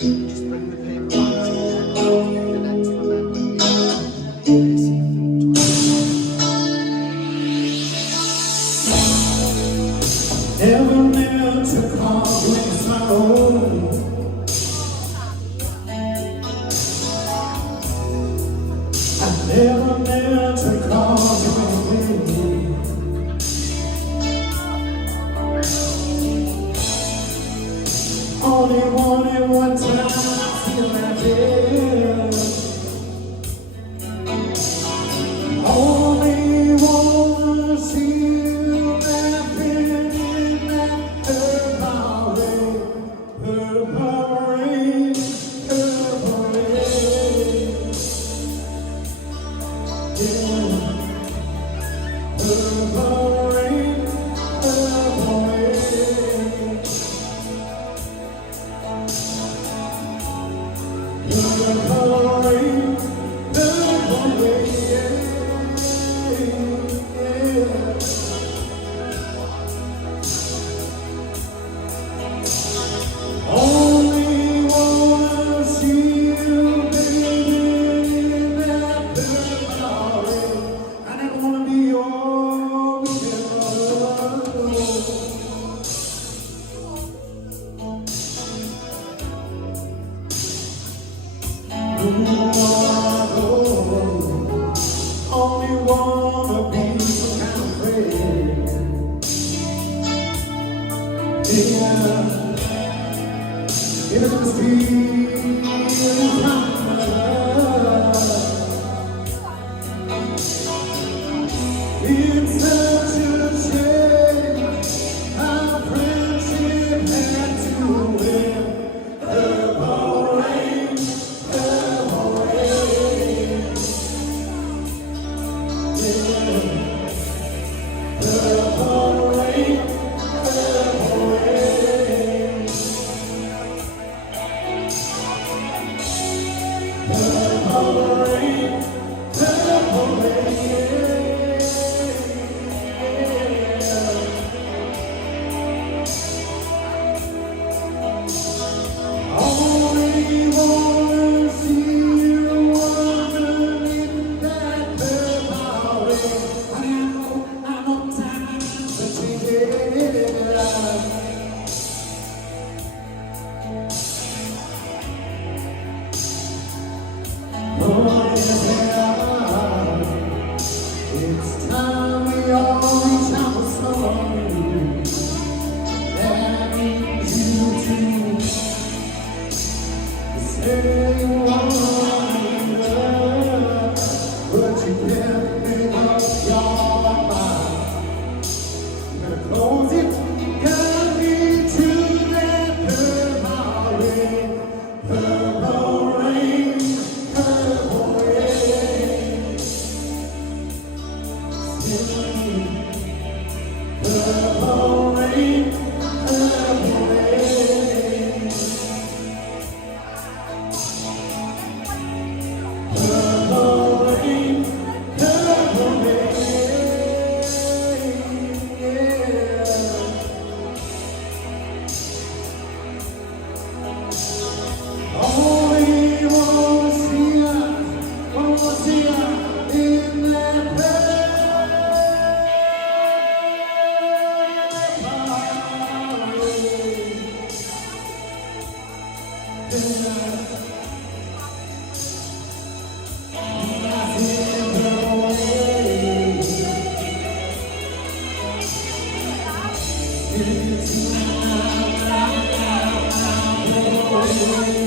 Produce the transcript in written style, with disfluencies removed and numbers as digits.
Just bring the paper up to the next one that would be AC 20. Never meant to call you my own. I never meant to call you anything. Only wanted one time to feel like it. Only wanna see you laughing in that purple rain, purple rain, purple rain. Yeah, purple rain, purple rain. Purple rain, purple rain, yeah. Only wanna see you, baby, in that purple rain. I never wanna be your weekend. Only wanna be some kind of friend. Yeah, it must be it's such a shame our friendship had to end. Purple rain, purple rain, yeah. Purple rain, purple rain, purple rain, purple rain, yeah. Only wanna see you underneath that purple rain. I know time to change it. Oh, yes, it's time we all reach out for someone that needs you to say you want love, but you can't make up your mind. You better close it, got me to that purple rain, purple rain, purple rain. Purple rain, purple rain. Purple rain, purple rain, yeah. Only wanna see ya in that purple rain.